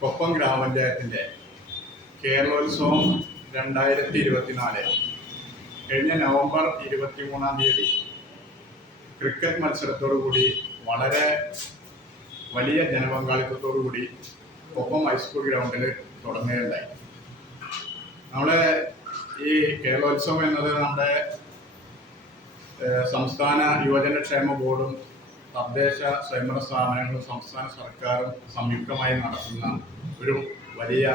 കൊപ്പം ഗ്രാമപഞ്ചായത്തിന്റെ കേരളോത്സവം രണ്ടായിരത്തി ഇരുപത്തിനാല് കഴിഞ്ഞ നവംബർ ഇരുപത്തി മൂന്നാം തീയതി ക്രിക്കറ്റ് മത്സരത്തോടു കൂടി വളരെ വലിയ ജനപങ്കാളിത്തത്തോടുകൂടി കൊപ്പം ഹൈസ്കൂൾ ഗ്രൗണ്ടിൽ തുടങ്ങുകയുണ്ടായി. നമ്മുടെ ഈ കേരളോത്സവം എന്നത് നമ്മുടെ സംസ്ഥാന യുവജനക്ഷേമ ബോർഡും തദ്ദേശ സ്വയംഭരണ സ്ഥാപനങ്ങളും സംസ്ഥാന സർക്കാരും സംയുക്തമായി നടത്തുന്ന ഒരു വലിയ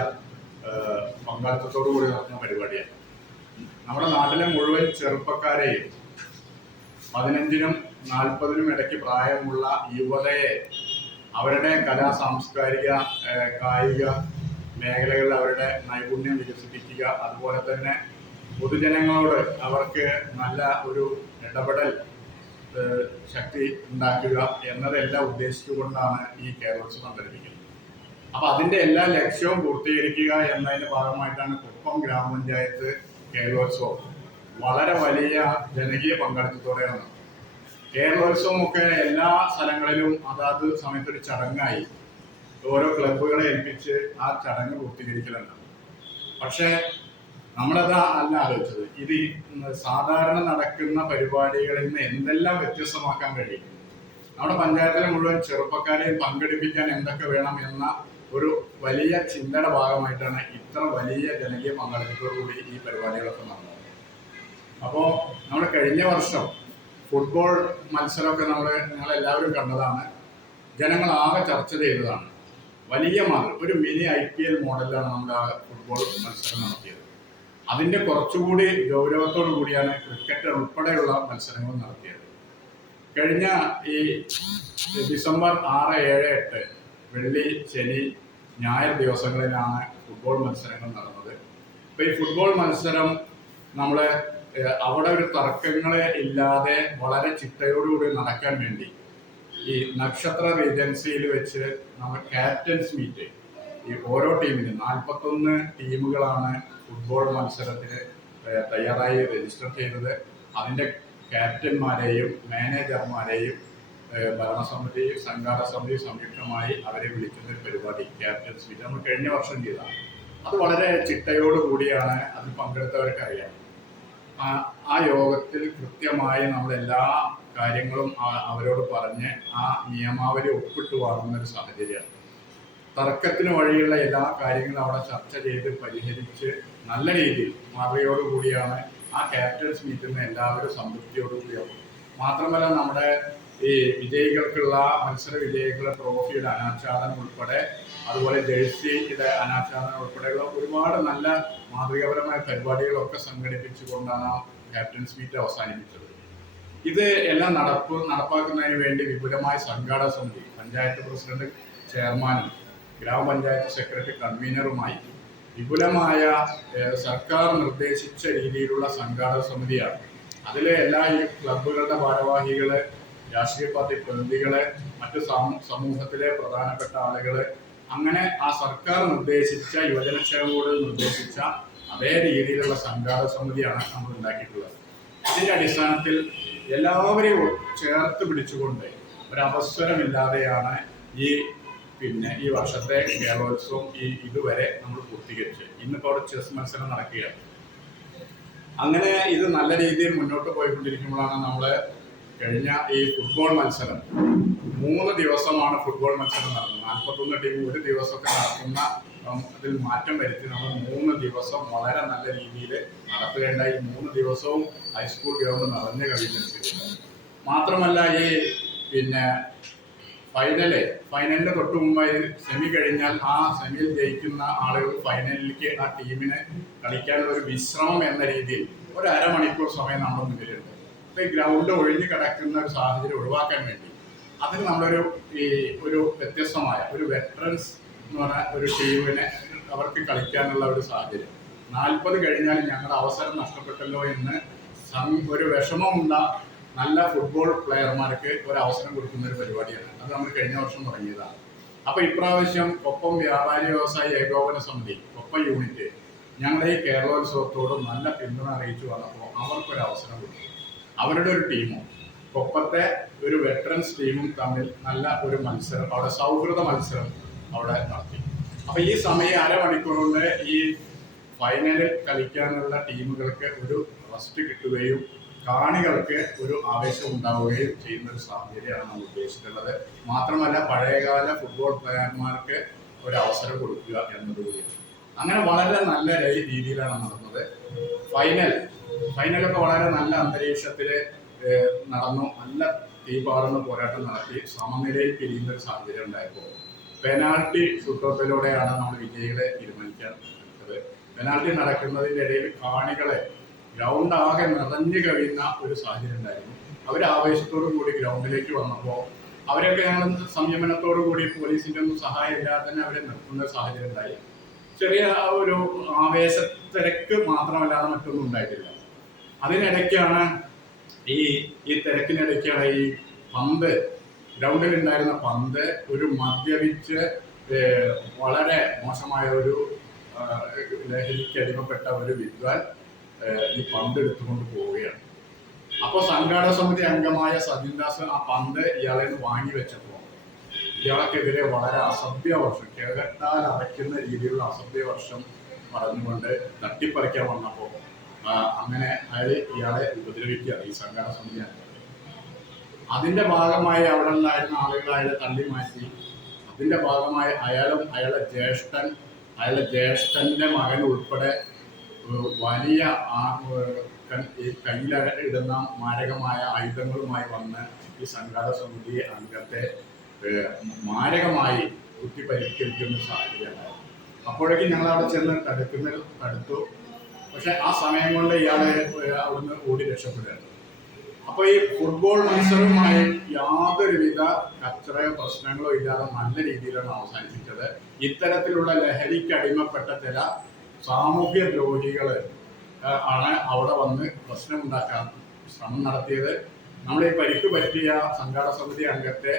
പങ്കാളിത്തത്തോടു കൂടി നടത്തുന്ന പരിപാടിയാണ്. നമ്മുടെ നാട്ടിലെ മുഴുവൻ ചെറുപ്പക്കാരെയും പതിനഞ്ചിനും നാൽപ്പതിനും ഇടയ്ക്ക് പ്രായമുള്ള യുവതയെ അവരുടെ കലാ സാംസ്കാരിക കായിക മേഖലകളിൽ അവരുടെ നൈപുണ്യം വികസിപ്പിക്കുക അതുപോലെ തന്നെ പൊതുജനങ്ങളോട് അവർക്ക് നല്ല ഒരു ഇടപെടൽ ശക്തി ഉണ്ടാക്കുക എന്നതെല്ലാം ഉദ്ദേശിച്ചുകൊണ്ടാണ് ഈ കേരളോത്സവം സംഘടിപ്പിക്കുന്നത് അപ്പൊ അതിന്റെ എല്ലാ ലക്ഷ്യവും പൂർത്തീകരിക്കുക എന്നതിന്റെ ഭാഗമായിട്ടാണ് കുപ്പം ഗ്രാമപഞ്ചായത്ത് കേരളോത്സവം. വളരെ വലിയ ജനകീയ പങ്കാളിത്തത്തോടെയാണ് കേരളോത്സവം ഒക്കെ എല്ലാ സ്ഥലങ്ങളിലും അതാത് സമയത്തൊരു ചടങ്ങായി. ഓരോ ക്ലബുകളെ ഏൽപ്പിച്ച് ആ ചടങ്ങ് പൂർത്തീകരിക്കലുണ്ട്. പക്ഷേ നമ്മളത് അല്ല ആലോചിച്ചത്. ഇത് സാധാരണ നടക്കുന്ന പരിപാടികളിൽ നിന്ന് എന്തെല്ലാം വ്യത്യസ്തമാക്കാൻ കഴിയും? നമ്മുടെ പഞ്ചായത്തിലെ മുഴുവൻ ചെറുപ്പക്കാരെയും പങ്കെടുപ്പിക്കാൻ എന്തൊക്കെ വേണം എന്ന ഒരു വലിയ ചിന്തയുടെ ഭാഗമായിട്ടാണ് ഇത്ര വലിയ ജനകീയ പങ്കാളിത്തത്തോടുകൂടി ഈ പരിപാടികളൊക്കെ നടന്നത്. അപ്പോൾ നമ്മൾ കഴിഞ്ഞ വർഷം ഫുട്ബോൾ മത്സരമൊക്കെ നമ്മൾ നിങ്ങളെല്ലാവരും കണ്ടതാണ്. ജനങ്ങൾ ആകെ ചർച്ച ചെയ്തതാണ്. വലിയ മാതൃ ഒരു മിനി ഐ പി എൽ മോഡലിലാണ് നമ്മൾ ആ ഫുട്ബോൾ മത്സരം നടത്തിയത്. അതിന്റെ കുറച്ചുകൂടി ഗൗരവത്തോടു കൂടിയാണ് ക്രിക്കറ്റ് ഉൾപ്പെടെയുള്ള മത്സരങ്ങൾ നടത്തിയത്. കഴിഞ്ഞ ഈ ഡിസംബർ ആറ് ഏഴ് എട്ട് വെള്ളി ശനി ഞായർ ദിവസങ്ങളിലാണ് ഫുട്ബോൾ മത്സരങ്ങൾ നടന്നത്. അപ്പൊ ഈ ഫുട്ബോൾ മത്സരം നമ്മളെ ഏഹ്, അവിടെ ഒരു തർക്കങ്ങളെ ഇല്ലാതെ വളരെ ചിട്ടയോടുകൂടി നടക്കാൻ വേണ്ടി ഈ നക്ഷത്ര ഏജൻസിയിൽ വെച്ച് നമ്മൾ ക്യാപ്റ്റൻസ് മീറ്റ് ഈ ഓരോ ടീമിനും നാൽപ്പത്തൊന്ന് ടീമുകളാണ് ഫുട്ബോൾ മത്സരത്തിന് തയ്യാറായി രജിസ്റ്റർ ചെയ്തത്. അതിന്റെ ക്യാപ്റ്റന്മാരെയും മാനേജർമാരെയും ഭരണസമിതി സംഘാടക സമിതി സംയുക്തമായി അവരെ വിളിക്കുന്ന ഒരു പരിപാടി ക്യാപ്റ്റൻസ് മീറ്റ് നമ്മൾ കഴിഞ്ഞ വർഷം ചെയ്തതാണ്. അത് വളരെ ചിട്ടയോട് കൂടിയാണ് അതിൽ പങ്കെടുത്തവർക്ക് അറിയാം ആ ആ യോഗത്തിൽ കൃത്യമായി നമ്മൾ എല്ലാ കാര്യങ്ങളും അവരോട് പറഞ്ഞ് ആ നിയമാവലി ഒപ്പിട്ട് വാങ്ങുന്ന ഒരു സാഹചര്യമാണ്. തർക്കത്തിന് വഴിയുള്ള എല്ലാ കാര്യങ്ങളും അവിടെ ചർച്ച ചെയ്ത് പരിഹരിച്ച് നല്ല രീതിയിൽ മാതൃകയോടുകൂടിയാണ് ആ ക്യാപ്റ്റൻസ് മീറ്റിന് എല്ലാവരും സംതൃപ്തിയോടുകൂടിയാവും മാത്രമല്ല നമ്മുടെ ഈ വിജയികൾക്കുള്ള മത്സര വിജയികളുടെ ട്രോഫിയുടെ അനാച്ഛാദനം ഉൾപ്പെടെ അതുപോലെ ജേഴ്സിയുടെ അനാച്ഛാദനം ഉൾപ്പെടെയുള്ള ഒരുപാട് നല്ല മാതൃകാപരമായ പരിപാടികളൊക്കെ സംഘടിപ്പിച്ചുകൊണ്ടാണ് ക്യാപ്റ്റൻസ് മീറ്റ് അവസാനിപ്പിച്ചത്. ഇത് എല്ലാം നടപ്പ് നടപ്പാക്കുന്നതിന് വേണ്ടി വിപുലമായ സംഘാടക സമിതി പഞ്ചായത്ത് പ്രസിഡന്റ് ചെയർമാനും ഗ്രാമപഞ്ചായത്ത് സെക്രട്ടറി കൺവീനറുമായി വിപുലമായ സർക്കാർ നിർദ്ദേശിച്ച രീതിയിലുള്ള സംഘാടക സമിതിയാണ്. അതിലെ എല്ലാ ഈ ക്ലബുകളുടെ ഭാരവാഹികൾ രാഷ്ട്രീയ പാർട്ടി പ്രതിനിധികളെ മറ്റു സമൂഹത്തിലെ പ്രധാനപ്പെട്ട ആളുകൾ അങ്ങനെ ആ സർക്കാർ നിർദ്ദേശിച്ച യുവജനക്ഷേമ ബോർഡ് നിർദ്ദേശിച്ച അതേ രീതിയിലുള്ള സംഘാടക സമിതിയാണ് നമ്മൾ ഉണ്ടാക്കിയിട്ടുള്ളത്. ഇതിന്റെ അടിസ്ഥാനത്തിൽ എല്ലാവരെയും ചേർത്ത് പിടിച്ചുകൊണ്ട് ഒരു അവസരമില്ലാതെയാണ് ഈ പിന്നെ ഈ വർഷത്തെ കേരളോത്സവം ഈ ഇതുവരെ നമ്മൾ പൂർത്തീകരിച്ചു. ഇന്നിപ്പോൾ അവിടെ ചെസ് മത്സരം നടക്കുകയാണ്. അങ്ങനെ ഇത് നല്ല രീതിയിൽ മുന്നോട്ട് പോയിക്കൊണ്ടിരിക്കുമ്പോഴാണ് നമ്മൾ കഴിഞ്ഞ ഈ ഫുട്ബോൾ മത്സരം. മൂന്ന് ദിവസമാണ് ഫുട്ബോൾ മത്സരം നടന്നത്. നാൽപ്പത്തൊന്ന് ടീം ഒരു ദിവസമൊക്കെ നടക്കുന്ന അതിൽ മാറ്റം വരുത്തി നമ്മൾ മൂന്ന് ദിവസം വളരെ നല്ല രീതിയിൽ നടത്തുകയുണ്ടായി. മൂന്ന് ദിവസവും ഹൈസ്കൂൾ ഗ്രൗണ്ട് നിറഞ്ഞു കഴിഞ്ഞിട്ടുണ്ട് മാത്രമല്ല ഈ പിന്നെ ഫൈനൽ ഫൈനലിന്റെ തൊട്ട് മുമ്പായി സെമി കഴിഞ്ഞാൽ ആ സെമിയിൽ ജയിക്കുന്ന ആളുകൾ ഫൈനലിലേക്ക് ആ ടീമിനെ കളിക്കാനുള്ള ഒരു വിശ്രമം എന്ന രീതിയിൽ ഒരു അരമണിക്കൂർ സമയം നമ്മുടെ മുന്നിലുണ്ട്. അപ്പൊ ഈ ഗ്രൗണ്ട് ഒഴിഞ്ഞു കിടക്കുന്ന ഒരു സാഹചര്യം ഒഴിവാക്കാൻ വേണ്ടി അതിന് നമ്മളൊരു ഈ ഒരു വ്യത്യസ്തമായ ഒരു വെറ്ററൻസ് എന്ന് പറഞ്ഞ ഒരു ടീമിനെ അവർക്ക് കളിക്കാനുള്ള ഒരു സാഹചര്യം. നാൽപ്പത് കഴിഞ്ഞാൽ ഞങ്ങളുടെ അവസരം നഷ്ടപ്പെട്ടല്ലോ എന്ന് ഒരു വിഷമമുണ്ട നല്ല ഫുട്ബോൾ പ്ലെയർമാർക്ക് ഒരു അവസരം കൊടുക്കുന്ന ഒരു പരിപാടിയാണ്. അത് നമ്മൾ കഴിഞ്ഞ വർഷം തുടങ്ങിയതാണ്. അപ്പൊ ഇപ്രാവശ്യം ഒപ്പം വ്യാപാരി വ്യവസായ ഏകോപന സമിതി ഒപ്പം യൂണിറ്റ് ഞങ്ങളുടെ ഈ കേരളോത്സവത്തോട് നല്ല പിന്തുണ അറിയിച്ചു വന്നപ്പോൾ അവർക്കൊരു അവസരം കൊടുത്തു. അവരുടെ ഒരു ടീമും കൊപ്പത്തെ ഒരു വെറ്ററൻസ് ടീമും തമ്മിൽ നല്ല ഒരു മത്സരം അവിടെ സൗഹൃദ മത്സരം അവിടെ നടത്തി. അപ്പൊ ഈ സമയം അരമണിക്കൂർ കൊണ്ട് ഈ ഫൈനലിൽ കളിക്കാനുള്ള ടീമുകൾക്ക് ഒരു റെസ്റ്റ് കിട്ടുകയും കാണികൾക്ക് ഒരു ആവേശം ഉണ്ടാവുകയും ചെയ്യുന്ന ഒരു സാഹചര്യമാണ് നമ്മൾ ഉദ്ദേശിച്ചിട്ടുള്ളത്. മാത്രമല്ല പഴയകാല ഫുട്ബോൾ പ്ലെയർമാർക്ക് ഒരു അവസരം കൊടുക്കുക എന്നതുകൂടിയാണ് അങ്ങനെ വളരെ നല്ല രീതിയിലാണ് നടന്നത്. ഫൈനൽ ഫൈനലൊക്കെ വളരെ നല്ല അന്തരീക്ഷത്തിൽ നടന്നു. നല്ല തീപാറുന്ന പോരാട്ടം നടത്തി സമനിലയിൽ പിരിയുന്ന ഒരു സാഹചര്യം ഉണ്ടായപ്പോൾ പെനാൾട്ടി ഷൂട്ടൗട്ടിലൂടെയാണ് നമ്മൾ വിജയികളെ തീരുമാനിക്കാൻ പെനാൾട്ടി നടക്കുന്നതിന്റെ ഇടയിൽ കാണികളെ ഗ്രൗണ്ട് ആകെ നിറഞ്ഞു കഴിയുന്ന ഒരു സാഹചര്യം ഉണ്ടായിരുന്നു. അവർ ആവേശത്തോടു കൂടി ഗ്രൗണ്ടിലേക്ക് വന്നപ്പോൾ അവരൊക്കെ ഞങ്ങൾ സംയമനത്തോടു കൂടി പോലീസിന്റെ ഒന്നും സഹായം ഇല്ലാതെ തന്നെ അവരെ നിർത്തുന്ന സാഹചര്യം ഉണ്ടായി. ചെറിയ ഒരു ആവേശത്തിരക്ക് മാത്രമല്ലാതെ മറ്റൊന്നും ഉണ്ടായിട്ടില്ല. അതിനിടയ്ക്കാണ് ഈ ഈ തിരക്കിനിടയ്ക്കാണ് ഈ പന്ത് ഗ്രൗണ്ടിൽ ഉണ്ടായിരുന്ന പന്ത് ഒരു മദ്യപിച്ച് വളരെ മോശമായ ഒരു ലഹരിക്ക് അടിമപ്പെട്ട ഒരു വിദ്വാൻ ഈ പന്ത് എടുത്തുകൊണ്ട് പോവുകയാണ്. അപ്പോൾ സംഘാടക സമിതി അംഗമായ സജിൻദാസ് ആ പന്ത് ഇയാളെ വാങ്ങി വെച്ചപ്പോൾ ഇയാൾക്കെതിരെ വളരെ അസഭ്യ വർഷം കേരളത്താൽ അടയ്ക്കുന്ന രീതിയിലുള്ള അസഭ്യ വർഷം പറഞ്ഞുകൊണ്ട് തട്ടിപ്പറിക്കാൻ വന്നപ്പോൾ അങ്ങനെ അയാൾ ഇയാളെ ഉപദ്രവിക്കുകയാണ് ഈ സംഘാടക സമിതി അംഗം അതിന്റെ ഭാഗമായി അവിടെ ഉണ്ടായിരുന്ന ആളുകൾ അയാളെ തള്ളി മാറ്റി. അതിന്റെ ഭാഗമായി അയാളും അയാളുടെ ജ്യേഷ്ഠൻ അയാളുടെ ജ്യേഷ്ഠന്റെ മകൻ ഉൾപ്പെടെ വലിയ ഇടുന്ന മാരകമായ ആയുധങ്ങളുമായി വന്ന് ഈ സംഘാത സമിതി അംഗത്തെ മാരകമായി കുത്തി പരിഷ്കരിക്കുന്ന സാഹചര്യമാണ് അപ്പോഴേക്കും ഞങ്ങൾ അവിടെ ചെന്ന് തടുക്കുന്ന തടുത്തു. പക്ഷെ ആ സമയം കൊണ്ട് ഇയാളെ അവിടുന്ന് ഓടി രക്ഷപ്പെടുകയാണ് അപ്പൊ ഈ ഫുട്ബോൾ മത്സരവുമായി യാതൊരുവിധ കച്ചറയോ പ്രശ്നങ്ങളോ ഇല്ലാതെ നല്ല രീതിയിലാണ് അവസാനിപ്പിച്ചത്. ഇത്തരത്തിലുള്ള ലഹരിക്ക് അടിമപ്പെട്ട ചില സാമൂഹ്യ ദ്രോഹികൾ ആണ് അവിടെ വന്ന് പ്രശ്നമുണ്ടാക്കാൻ ശ്രമം നടത്തിയത്. നമ്മൾ ഈ പരിക്ക് പറ്റിയ സംഘാടക സമിതി അംഗത്തെ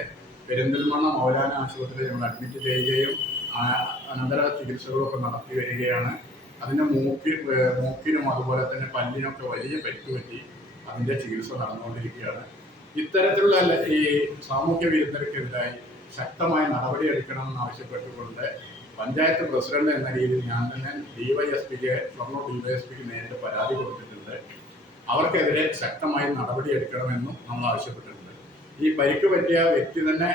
പെരിന്തൽമണ്ണ മൗലാന ആശുപത്രിയിൽ നമ്മൾ അഡ്മിറ്റ് ചെയ്യുകയും അനന്തര ചികിത്സകളൊക്കെ നടത്തി വരികയാണ്. അതിന്റെ മൂക്കി മൂക്കിനും അതുപോലെ തന്നെ പല്ലിനൊക്കെ വലിയ പരിക്ക് പറ്റി അതിന്റെ ചികിത്സ നടന്നുകൊണ്ടിരിക്കുകയാണ്. ഇത്തരത്തിലുള്ള ഈ സാമൂഹ്യ വിരുദ്ധർക്കെതിരായി ശക്തമായ നടപടിയെടുക്കണമെന്ന് ആവശ്യപ്പെട്ടുകൊണ്ട് പഞ്ചായത്ത് പ്രസിഡന്റ് എന്ന രീതിയിൽ ഞാൻ തന്നെ ഡിവൈഎസ്പിക്ക് ഷൊർണൂർ ഡിവൈഎസ്പിക്ക് നേരിട്ട് പരാതി കൊടുത്തിട്ടുണ്ട്. അവർക്കെതിരെ ശക്തമായി നടപടിയെടുക്കണമെന്നും നമ്മൾ ആവശ്യപ്പെട്ടിട്ടുണ്ട്. ഈ പരിക്ക് പറ്റിയ വ്യക്തി തന്നെ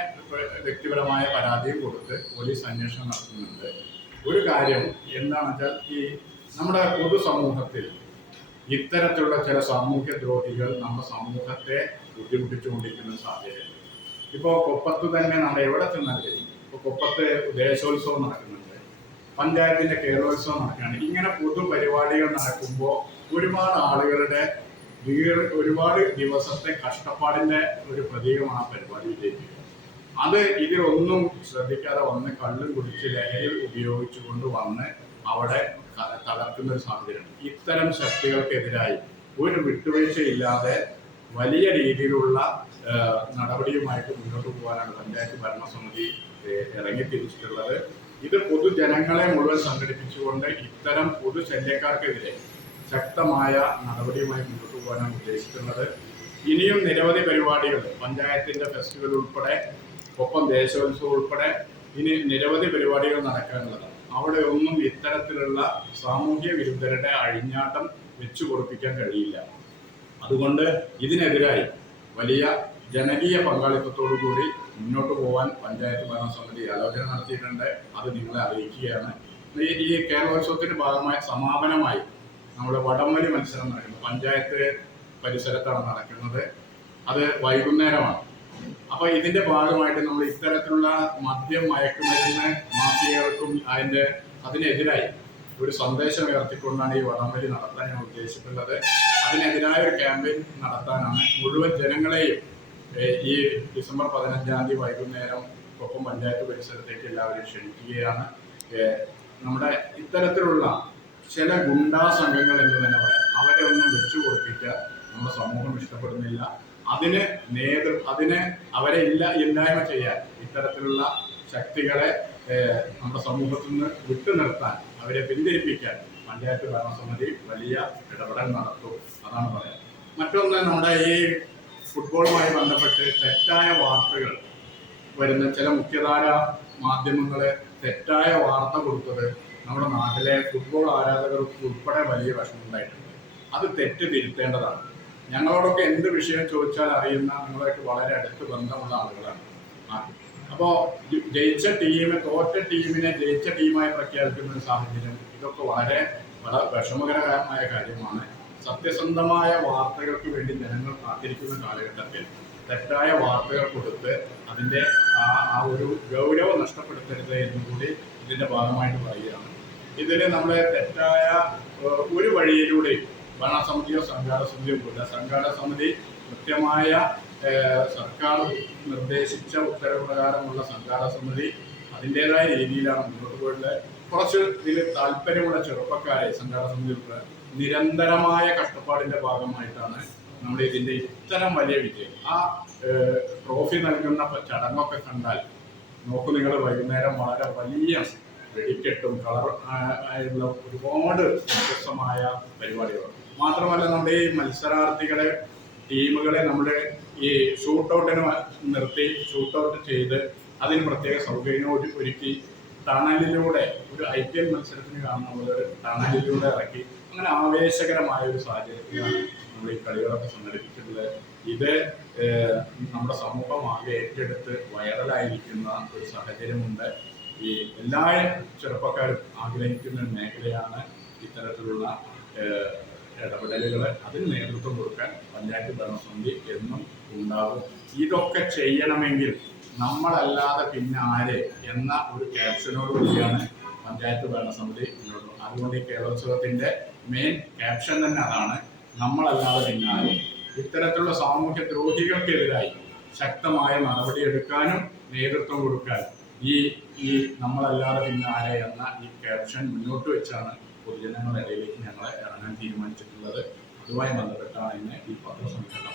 വ്യക്തിപരമായ പരാതിയും കൊടുത്ത് പോലീസ് അന്വേഷണം നടത്തുന്നുണ്ട്. ഒരു കാര്യം എന്താണെന്ന് വെച്ചാൽ ഈ നമ്മുടെ പൊതുസമൂഹത്തിൽ ഇത്തരത്തിലുള്ള ചില സാമൂഹ്യ ദ്രോഹികൾ നമ്മുടെ സമൂഹത്തെ ബുദ്ധിമുട്ടിച്ചുകൊണ്ടിരിക്കുന്ന സാഹചര്യം. ഇപ്പോൾ കൊപ്പത്ത് തന്നെ നമ്മൾ എവിടെ കഴിയും ഇപ്പോൾ കൊപ്പത്ത് ദേശോത്സവം നടക്കുന്നുണ്ട് പഞ്ചായത്തിന്റെ കേരളോത്സവം നടക്കുകയാണ്. ഇങ്ങനെ പൊതുപരിപാടികൾ നടക്കുമ്പോൾ ഒരുപാട് ആളുകളുടെ ഒരുപാട് ദിവസത്തെ കഷ്ടപ്പാടിന്റെ ഒരു പ്രതീകമാണ് ആ പരിപാടി വിജയിക്കുക അത് ഇതിലൊന്നും ശ്രദ്ധിക്കാതെ വന്ന് കള്ളും കുടിച്ച് ലഹരി ഉപയോഗിച്ചുകൊണ്ട് വന്ന് അവിടെ തകർക്കുന്ന ഒരു സാഹചര്യമാണ് ഇത്തരം ശക്തികൾക്കെതിരായി ഒരു വിട്ടുവീഴ്ചയില്ലാതെ വലിയ രീതിയിലുള്ള നടപടിയുമായിട്ട് മുന്നോട്ട് പോകാനാണ് പഞ്ചായത്ത് ഭരണസമിതി ഇറങ്ങിത്തിരിച്ചിട്ടുള്ളത്. ഇറങ്ങി തിരിച്ചിട്ടുള്ളത് ഇത് പൊതുജനങ്ങളെ മുഴുവൻ സംഘടിപ്പിച്ചുകൊണ്ട് ഇത്തരം പൊതുശല്യക്കാർക്കെതിരെ ശക്തമായ നടപടിയുമായി മുന്നോട്ട് പോകാനാണ് ഉദ്ദേശിക്കുന്നത്. ഇനിയും നിരവധി പരിപാടികൾ പഞ്ചായത്തിന്റെ ഫെസ്റ്റിവൽ ഉൾപ്പെടെ ഒപ്പം ദേശോത്സവം ഉൾപ്പെടെ ഇനി നിരവധി പരിപാടികൾ നടക്കാനുള്ളതാണ്. അവിടെ ഒന്നും ഇത്തരത്തിലുള്ള സാമൂഹ്യ വിരുദ്ധരുടെ അഴിഞ്ഞാട്ടം വെച്ചു പൊറപ്പിക്കാൻ കഴിയില്ല. അതുകൊണ്ട് ഇതിനെതിരായി വലിയ ജനകീയ പങ്കാളിത്തത്തോടുകൂടി മുന്നോട്ട് പോകാൻ പഞ്ചായത്ത് ഭരണസമിതി ആലോചന നടത്തിയിട്ടുണ്ട്. അത് നിങ്ങളെ അറിയിക്കുകയാണ്. ഈ കേരളോത്സവത്തിന്റെ ഭാഗമായി സമാപനമായി നമ്മുടെ വടംവലി മത്സരം നടക്കുന്നു. പഞ്ചായത്ത് പരിസരത്താണ് നടക്കുന്നത്. അത് വൈകുന്നേരമാണ്. അപ്പോൾ ഇതിന്റെ ഭാഗമായിട്ട് നമ്മൾ ഇത്തരത്തിലുള്ള മദ്യം മയക്കുമരുന്ന് മാഫിയകൾക്കും അതിന്റെ അതിനെതിരായി ഒരു സന്ദേശം ഉയർത്തിക്കൊണ്ടാണ് ഈ വടംവലി നടത്താൻ ഞാൻ ഉദ്ദേശിച്ചിട്ടുള്ളത് അതിനെതിരായ ഒരു ക്യാമ്പയിൻ നടത്താനാണ് മുഴുവൻ ജനങ്ങളെയും ഈ ഡിസംബർ പതിനഞ്ചാം തീയതി വൈകുന്നേരം ഒപ്പം പഞ്ചായത്ത് പരിസരത്തേക്ക് എല്ലാവരും ക്ഷണിക്കുകയാണ്. നമ്മുടെ ഇത്തരത്തിലുള്ള ചില ഗുണ്ടാ സംഘങ്ങൾ എന്ന് തന്നെ പറയാം. അവരെ ഒന്നും വെച്ചു കൊടുപ്പിക്കാൻ നമ്മുടെ സമൂഹം ഇഷ്ടപ്പെടുന്നില്ല. അതിന് നേതൃ അതിന് അവരെ ഇല്ല ഇല്ലായ്മ ചെയ്യാൻ ഇത്തരത്തിലുള്ള ശക്തികളെ നമ്മുടെ സമൂഹത്തിൽ നിന്ന് വിട്ടു നിർത്താൻ അവരെ പിന്തിരിപ്പിക്കാൻ പഞ്ചായത്ത് ഭരണസമിതി വലിയ ഇടപെടൽ നടത്തും അതാണ് പറയാം മറ്റൊന്ന് നമ്മുടെ ഈ ഫുട്ബോളുമായി ബന്ധപ്പെട്ട് തെറ്റായ വാർത്തകൾ വരുന്ന ചില മുഖ്യധാര മാധ്യമങ്ങളെ തെറ്റായ വാർത്ത കൊടുത്തത് നമ്മുടെ നാട്ടിലെ ഫുട്ബോൾ ആരാധകർക്ക് ഉൾപ്പെടെ വലിയ വിഷമമുണ്ടായിട്ടുണ്ട്. അത് തെറ്റ് തിരുത്തേണ്ടതാണ്. ഞങ്ങളോടൊക്കെ എന്ത് വിഷയം ചോദിച്ചാൽ അറിയുന്ന നിങ്ങളായിട്ട് വളരെ അടുത്ത് ബന്ധമുള്ള ആളുകളാണ് അപ്പോൾ അപ്പോ ജയിച്ച ടീം തോറ്റ ടീമിനെ ജയിച്ച ടീമായി പ്രഖ്യാപിക്കുന്ന സാഹചര്യം ഇതൊക്കെ വളരെ വളരെ വിഷമകരമായ കാര്യമാണ്. സത്യസന്ധമായ വാർത്തകൾക്ക് വേണ്ടി ജനങ്ങൾ കാത്തിരിക്കുന്ന കാലഘട്ടത്തിൽ തെറ്റായ വാർത്തകൾ കൊടുത്ത് അതിന്റെ ആ ഒരു ഗൗരവം നഷ്ടപ്പെടുത്തരുത് എന്നും കൂടി ഇതിന്റെ ഭാഗമായിട്ട് പറയുകയാണ്. ഇതിന് നമ്മളെ തെറ്റായ ഒരു വഴിയിലൂടെയും ഭരണസമിതിയോ സംഘാട സമിതിയോ പോയില്ല സംഘാട സമിതി കൃത്യമായ സർക്കാർ നിർദ്ദേശിച്ച ഉത്തരവ് പ്രകാരമുള്ള സംഘാട സമിതി അതിന്റെതായ രീതിയിലാണ് മുന്നോട്ട് പോയിട്ടുള്ളത്. കുറച്ച് ഇതിൽ താല്പര്യമുള്ള ചെറുപ്പക്കാരെ സംഘാട സമിതിയിലുള്ള നിരന്തരമായ കഷ്ടപ്പാടിന്റെ ഭാഗമായിട്ടാണ് നമ്മൾ ഇതിന്റെ ഇത്തരം വലിയ വിജയം. ആ ട്രോഫി നൽകുന്ന ചടങ്ങൊക്കെ കണ്ടാൽ നോക്കൂ നിങ്ങൾ വൈകുന്നേരം വളരെ വലിയ വെടിക്കെട്ടും കളർ ആയുള്ള ഒരുപാട് വ്യത്യസ്തമായ പരിപാടികളാണ്. മാത്രമല്ല നമ്മുടെ ഈ മത്സരാർത്ഥികളെ ടീമുകളെ നമ്മുടെ ഈ ഷൂട്ടൗട്ടിന് നിർത്തി ഷൂട്ടൗട്ട് ചെയ്ത് അതിന് പ്രത്യേക സൗകര്യം ഒരു- ഒരുക്കി ടണലിലൂടെ ഒരു ഐ പി എൽ മത്സരത്തിന് കാണുന്ന പോലെ ഒരു ടണലിലൂടെ ഇറക്കി അങ്ങനെ ആവേശകരമായ ഒരു സാഹചര്യത്തിലാണ് നമ്മൾ ഈ കളികളൊക്കെ സംഘടിപ്പിക്കുന്നത്. ഇത് നമ്മുടെ സമൂഹം ആകെ ഏറ്റെടുത്ത് വൈറലായിരിക്കുന്ന ഒരു സാഹചര്യമുണ്ട്. ഈ എല്ലാ ചെറുപ്പക്കാരും ആഗ്രഹിക്കുന്ന മേഖലയാണ് ഇത്തരത്തിലുള്ള ഇടപെടലുകൾ. അതിന് നേതൃത്വം കൊടുക്കാൻ പഞ്ചായത്ത് ഭരണസമിതി എന്നും ഉണ്ടാകും. ഇതൊക്കെ ചെയ്യണമെങ്കിൽ നമ്മളല്ലാതെ പിന്നെ ആര്? എന്ന ഒരു ക്യാപ്ഷനോട് കൂടിയാണ് പഞ്ചായത്ത് ഭരണസമിതി മുന്നോട്ട്. അതുകൊണ്ട് ഈ കേരളോത്സവത്തിന്റെ മെയിൻ ക്യാപ്ഷൻ തന്നെ അതാണ്. നമ്മളല്ലാതെ നിന്നാലും ഇത്തരത്തിലുള്ള സാമൂഹ്യ ദ്രോഹികൾക്കെതിരായി ശക്തമായ നടപടിയെടുക്കാനും നേതൃത്വം കൊടുക്കാനും ഈ ഈ നമ്മളല്ലാതെ പിന്നെ ആരെ എന്ന ഈ ക്യാപ്ഷൻ മുന്നോട്ട് വെച്ചാണ് പൊതുജനങ്ങളുടെ ഇടയിലേക്ക് ഞങ്ങൾ ഇറങ്ങാൻ തീരുമാനിച്ചിട്ടുള്ളത്. അതുമായി ബന്ധപ്പെട്ടാണ് ഇന്ന് ഈ പത്രസമ്മേളനം.